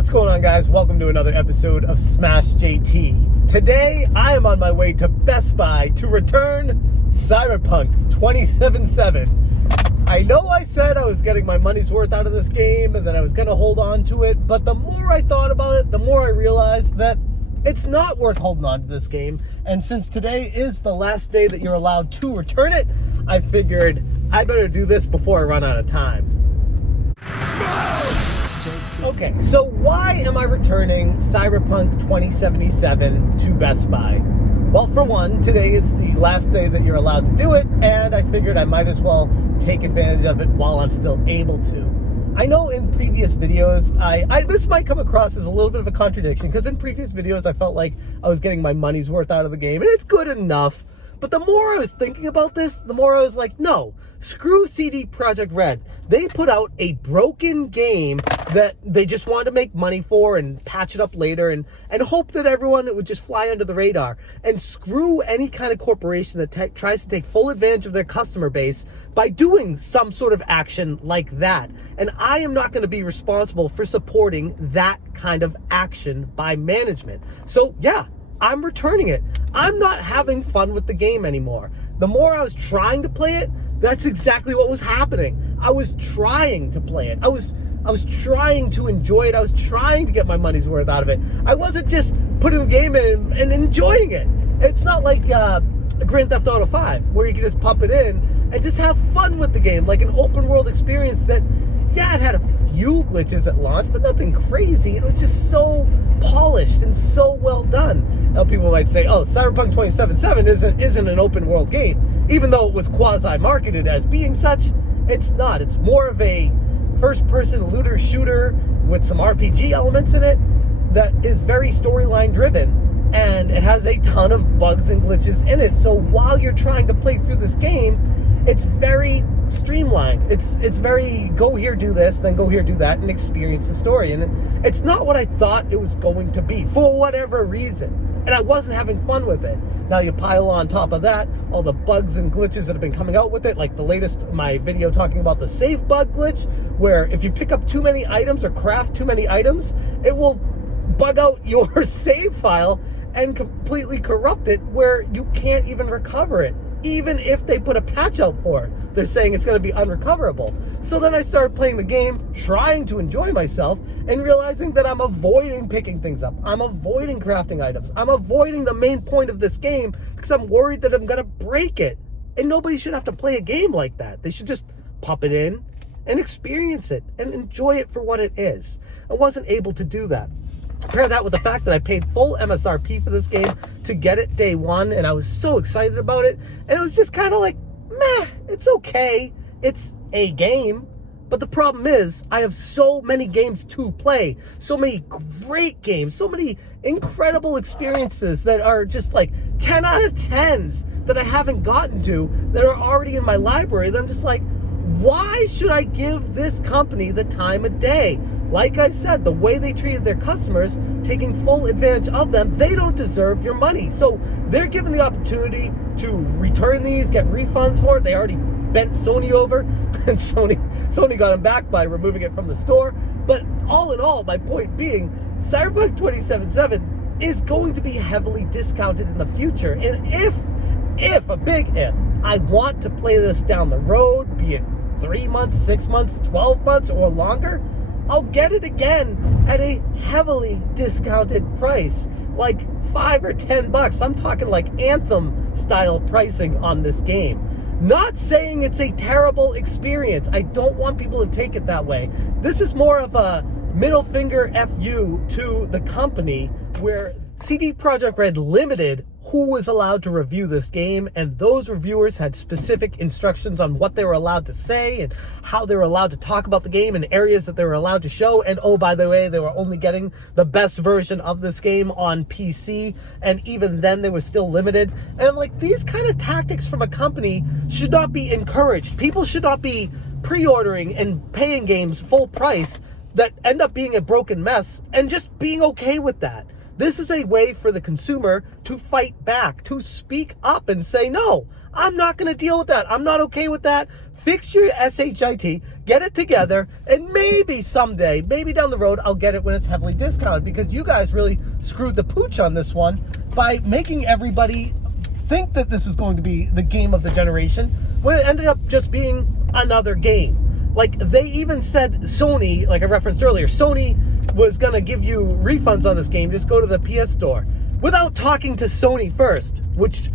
What's going on, guys? Welcome to another episode of Smash JT. Today, I am on my way to Best Buy to return Cyberpunk 2077. I know I said I was getting my money's worth out of this game and that I was going to hold on to it, but the more I thought about it, the more I realized that it's not worth holding on to this game. And since today is the last day that you're allowed to return it, I figured I better do this before I run out of time. Okay, so why am I returning Cyberpunk 2077 to Best Buy? Well, for one, today it's the last day that you're allowed to do it, and I figured I might as well take advantage of it while I'm still able to. I know in previous videos, this might come across as a little bit of a contradiction, because in previous videos I felt like I was getting my money's worth out of the game, and it's good enough. But the more I was thinking about this, the more I was like, no, screw CD Projekt Red. They put out a broken game that they just wanted to make money for and patch it up later and hope that everyone would just fly under the radar. And screw any kind of corporation that tries to take full advantage of their customer base by doing some sort of action like that. And I am not going to be responsible for supporting that kind of action by management. So yeah, I'm returning it. I'm not having fun with the game anymore. The more I was trying to play it, that's exactly what was happening. I was trying to play it. I was trying to enjoy it. I was trying to get my money's worth out of it. I wasn't just putting the game in and enjoying it. It's not like Grand Theft Auto 5, where you can just pump it in and just have fun with the game, like an open world experience that, yeah, it had a few glitches at launch, but nothing crazy. It was just so polished and so well done. Now people might say, oh, Cyberpunk 2077 isn't an open world game. Even though it was quasi-marketed as being such, it's not. It's more of a first-person looter shooter with some RPG elements in it that is very storyline driven, and it has a ton of bugs and glitches in it. So while you're trying to play through this game, it's very streamlined. It's very go here, do this, then go here, do that, and experience the story. And it's not what I thought it was going to be for whatever reason. And I wasn't having fun with it. Now you pile on top of that all the bugs and glitches that have been coming out with it, like the latest, my video talking about the save bug glitch, where if you pick up too many items or craft too many items, it will bug out your save file and completely corrupt it where you can't even recover it. Even if they put a patch out for it, they're saying it's going to be unrecoverable. So then I started playing the game, trying to enjoy myself, and realizing that I'm avoiding picking things up. I'm avoiding crafting items. I'm avoiding the main point of this game because I'm worried that I'm going to break it. And nobody should have to play a game like that. They should just pop it in and experience it and enjoy it for what it is. I wasn't able to do that. Compare that with the fact that I paid full MSRP for this game to get it day one, and I was so excited about it, and it was just kind of like, meh, it's okay. It's a game. But the problem is, I have so many games to play, so many great games, so many incredible experiences that are just like 10 out of 10s that I haven't gotten to, that are already in my library, that I'm just like, why should I give this company the time of day? Like I said, the way they treated their customers, taking full advantage of them, they don't deserve your money. So they're given the opportunity to return these, get refunds for it. They already bent Sony over, and Sony got them back by removing it from the store. But all in all, my point being, Cyberpunk 2077 is going to be heavily discounted in the future. And if, a big if, I want to play this down the road, be it 3 months, 6 months, 12 months, or longer, I'll get it again at a heavily discounted price, like $5 or $10. I'm talking like Anthem style pricing on this game. Not saying it's a terrible experience. I don't want people to take it that way. This is more of a middle finger FU to the company, where CD Projekt Red limited who was allowed to review this game, and those reviewers had specific instructions on what they were allowed to say and how they were allowed to talk about the game and areas that they were allowed to show. And oh, by the way, they were only getting the best version of this game on PC, and even then they were still limited. And I'm like, these kind of tactics from a company should not be encouraged. People should not be pre-ordering and paying games full price that end up being a broken mess and just being okay with that. This is a way for the consumer to fight back, to speak up and say, no, I'm not going to deal with that. I'm not okay with that. fix your SHIT, get it together, and maybe someday, maybe down the road, I'll get it when it's heavily discounted, because you guys really screwed the pooch on this one by making everybody think that this is going to be the game of the generation when it ended up just being another game. Like, they even said Sony, like I referenced earlier, Sony was going to give you refunds on this game. Just go to the PS Store. Without talking to Sony first, which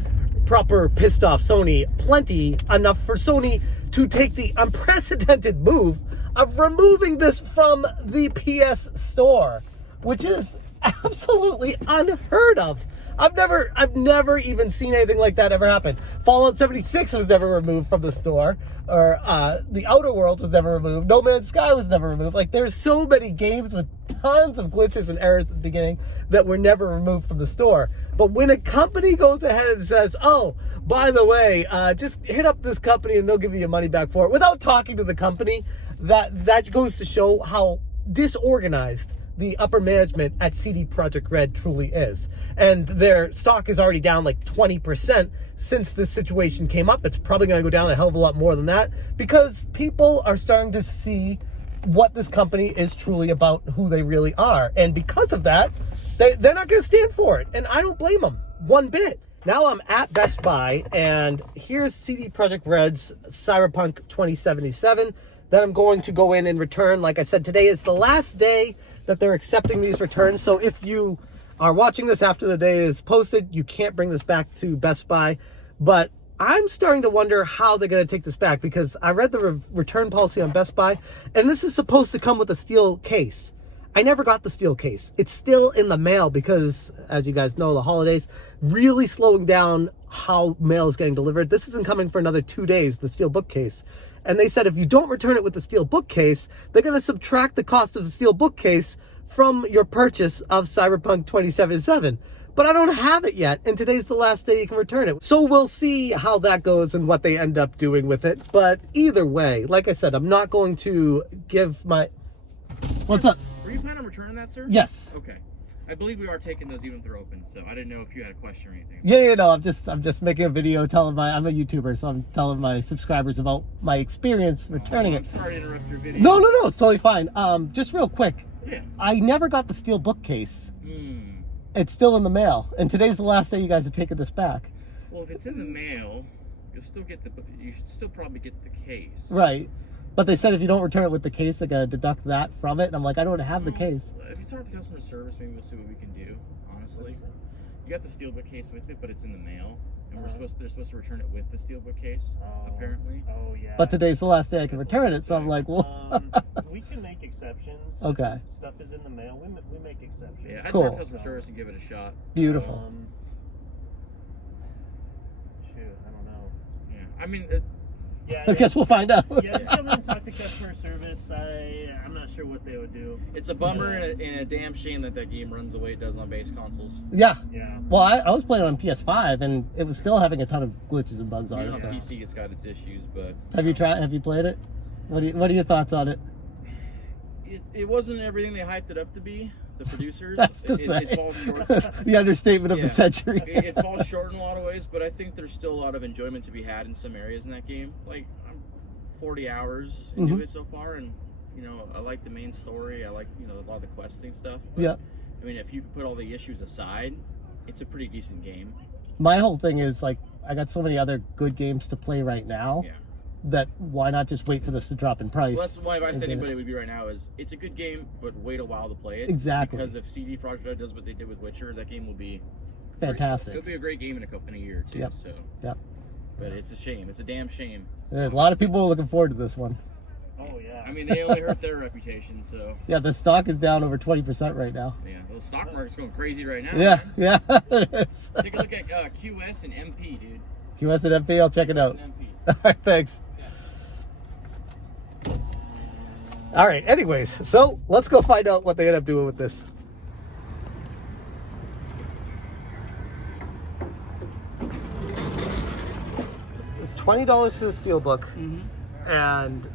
proper pissed off Sony plenty, enough for Sony to take the unprecedented move of removing this from the PS Store, which is absolutely unheard of. I've never even seen anything like that ever happen. Fallout 76 was never removed from the store, or The Outer Worlds was never removed. No Man's Sky was never removed. Like, there's so many games with tons of glitches and errors at the beginning that were never removed from the store. But when a company goes ahead and says, oh, by the way, just hit up this company and they'll give you your money back for it, without talking to the company, that goes to show how disorganized the upper management at CD Projekt Red truly is. And their stock is already down like 20% since this situation came up. It's probably going to go down a hell of a lot more than that, because people are starting to see what this company is truly about, who they really are. And because of that, they're not going to stand for it. And I don't blame them one bit. Now I'm at Best Buy, and here's CD Projekt Red's Cyberpunk 2077 that I'm going to go in and return. Like I said, today is the last day that they're accepting these returns. So if you are watching this after the day is posted, you can't bring this back to Best Buy. But I'm starting to wonder how they're going to take this back, because I read the return policy on Best Buy, and this is supposed to come with a steel case. I never got the steel case. It's still in the mail because, as you guys know, the holidays really slowing down how mail is getting delivered. This isn't coming for another 2 days, the steel bookcase. And they said if you don't return it with the steel bookcase, they're going to subtract the cost of the steel bookcase from your purchase of Cyberpunk 2077. But I don't have it yet, and today's the last day you can return it. So we'll see how that goes and what they end up doing with it. But either way, like I said, I'm not going to give my... What's up? Were you planning on returning that, sir? Yes. Okay. I believe we are taking those even if they're open, so I didn't know if you had a question or anything. Yeah, no, I'm just making a video telling I'm a YouTuber, so I'm telling my subscribers about my experience returning it. I'm sorry to interrupt your video. No, it's totally fine. Just real quick. Yeah. I never got the steel bookcase. It's still in the mail, and today's the last day you guys are taking this back. Well, if it's in the mail, you'll still get you should still probably get the case. Right. But they said if you don't return it with the case, they're going to deduct that from it. And I'm like, I don't have the case. If you talk to customer service, maybe we'll see what we can do, honestly. You got the steelbook case with it, but it's in the mail. And they're supposed to return it with the steelbook case, apparently. Oh, yeah. But today's the last day I can return it, so I'm like, well... we can make exceptions. Okay. If stuff is in the mail, we make exceptions. Yeah, I'd cool. talk to customer service and give it a shot. Beautiful. Shoot, I don't know. Yeah, I mean... Yeah, I guess we'll find out. Yeah, just come in and talk to customer service. I'm not sure what they would do. It's a bummer and a damn shame that game runs the way it does on base consoles. Yeah. Yeah. Well, I was playing on PS5, and it was still having a ton of glitches and bugs on it. On So. PC, it's got its issues, but... Have you played it? What are your thoughts on it? It wasn't everything they hyped it up to be. The producers. That's to say. It falls short. The understatement of the century. It falls short in a lot of ways, but I think there's still a lot of enjoyment to be had in some areas in that game. Like, I'm 40 hours into it so far, and I like the main story. I like a lot of the questing stuff. But, yeah. I mean, if you put all the issues aside, it's a pretty decent game. My whole thing is like I got so many other good games to play right now. Yeah. That why not just wait for this to drop in price? Well, that's my advice to anybody would be right now is it's a good game, but wait a while to play it. Exactly. Because if CD Projekt Red does what they did with Witcher, that game will be fantastic. It'll be a great game in a year or two. Yep. So. Yep. But it's a shame. It's a damn shame. There's a lot of people looking forward to this one. Oh yeah. I mean, they only hurt their reputation, so. Yeah, the stock is down over 20% right now. Yeah, the stock market's going crazy right now. Yeah, yeah, it is. Take a look at QS and MP, dude. QS and MP, I'll check it out. MP. All right, thanks. All right, anyways, so let's go find out what they end up doing with this. It's $20 for the steelbook, and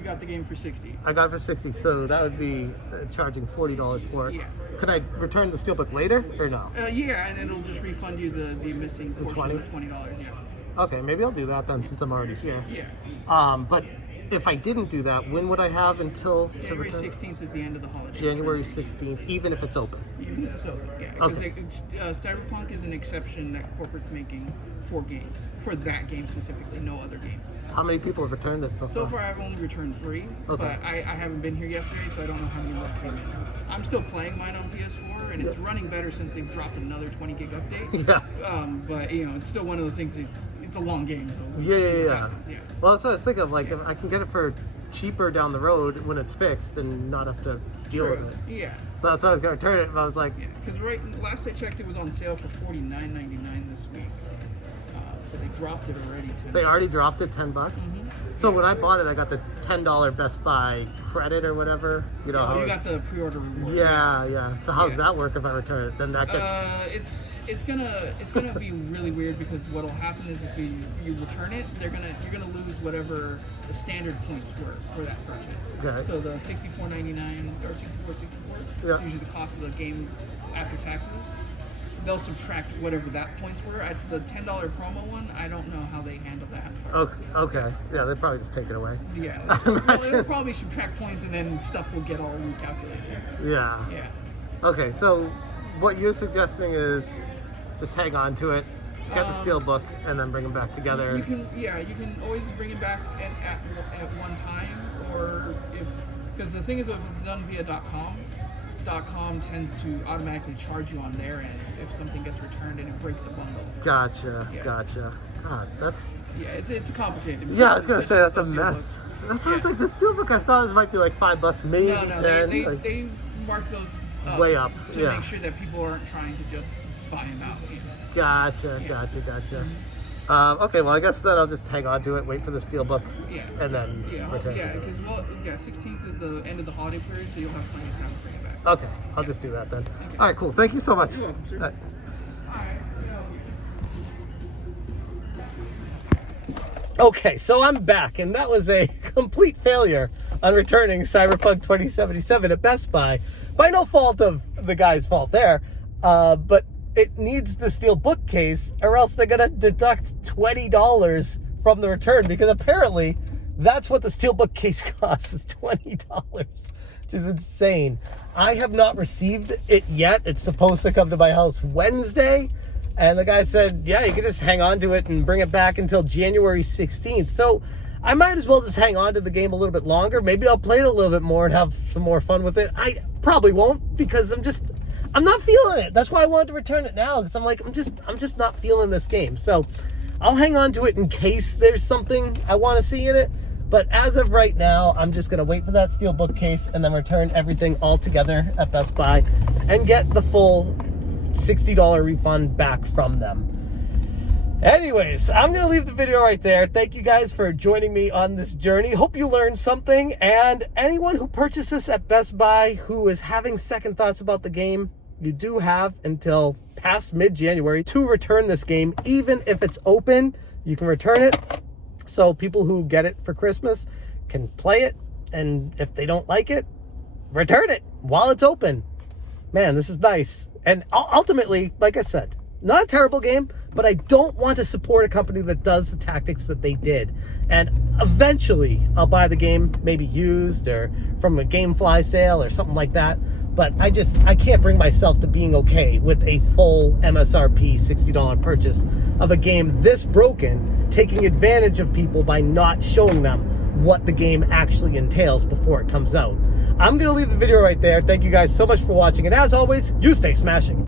You got the game for $60. I got it for $60, so that would be charging $40 for it. Yeah. Could I return the steelbook later, or no? Yeah, and it'll just refund you the missing portion 20? of $20. Yeah. Okay, maybe I'll do that then since I'm already here. Yeah. But if I didn't do that, when would I have until to January return? 16th is the end of the holiday. January 16th, even if it's open. Even if it's open, yeah. Because Okay. Cyberpunk is an exception that corporate's making for games. For that game specifically, no other games. How many people have returned it so far? So far, I've only returned 3, Okay. but I haven't been here yesterday, so I don't know how many more came in. I'm still playing mine on PS4, and it's running better since they've dropped another 20 gig update. Yeah. But you know, it's still one of those things. It's a long game, so we'll Yeah, see yeah, what yeah. happens, yeah. Well, that's what I was thinking. Like, if I can get it for cheaper down the road when it's fixed and not have to deal True. with it. Yeah. So that's why I was going to return it, but I was like, Yeah, because last I checked, it was on sale for $49.99 this week. So they dropped it already. they already dropped it $10. Mm-hmm. So when I bought it, I got the $10 Best Buy credit or whatever. You know, Oh, how you it's- got the pre-order reward. yeah. So how's Yeah. that work if I return it? Then that gets It's gonna be really weird because what'll happen is if you return it, you're gonna lose whatever the standard points were for that purchase. Okay. So the $64.99 or $64.64 Yeah. is usually the cost of the game after taxes. They'll subtract whatever that points were. The $10 promo one, I don't know how they handle that part. okay. Yeah, they probably just take it away. Yeah, Imagine. they'll probably subtract points and then stuff will get all recalculated. Yeah. Yeah. Okay, so what you're suggesting is just hang on to it, get the steel book, and then bring them back together. You can always bring it back at one time, or because the thing is, if it's done via .com tends to automatically charge you on their end if something gets returned and it breaks a bundle. Gotcha. Yeah. God, that's... Yeah, it's complicated. Yeah, I was gonna say that's a The steelbook. mess. That's what I was like, the steelbook I thought it might be like $5, maybe No, 10. they mark those Way up, to yeah. make sure that people aren't trying to just buy them out. You know? Gotcha. Okay, well I guess then I'll just hang on to it, wait for the steelbook, Yeah. and then return Yeah, it. because 16th is the end of the holiday period, so you'll have plenty of time to bring it back. Okay, I'll just do that then. Okay. All right, cool. Thank you so much. You're welcome, sir. All right. Okay, so I'm back, and that was a complete failure on returning Cyberpunk 2077 at Best Buy. By no fault of the guy's fault there, but it needs the steel bookcase, or else they're going to deduct $20 from the return, because apparently that's what the steel bookcase costs, is $20, which is insane. I have not received it yet. It's supposed to come to my house Wednesday. And the guy said, yeah, you can just hang on to it and bring it back until January 16th. So I might as well just hang on to the game a little bit longer. Maybe I'll play it a little bit more and have some more fun with it. I probably won't, because I'm not feeling it. That's why I wanted to return it now, because I'm like, I'm just not feeling this game. So I'll hang on to it in case there's something I want to see in it. But as of right now, I'm just going to wait for that steel bookcase and then return everything all together at Best Buy and get the full $60 refund back from them. Anyways, I'm going to leave the video right there. Thank you guys for joining me on this journey. Hope you learned something. And anyone who purchases at Best Buy who is having second thoughts about the game, you do have until past mid-January to return this game. Even if it's open, you can return it. So people who get it for Christmas can play it. And if they don't like it, return it while it's open. Man, this is nice. And ultimately, like I said, not a terrible game, but I don't want to support a company that does the tactics that they did. And eventually, I'll buy the game, maybe used or from a GameFly sale or something like that. But I can't bring myself to being okay with a full MSRP $60 purchase of a game this broken, taking advantage of people by not showing them what the game actually entails before it comes out. I'm going to leave the video right there. Thank you guys so much for watching. And as always, you stay smashing.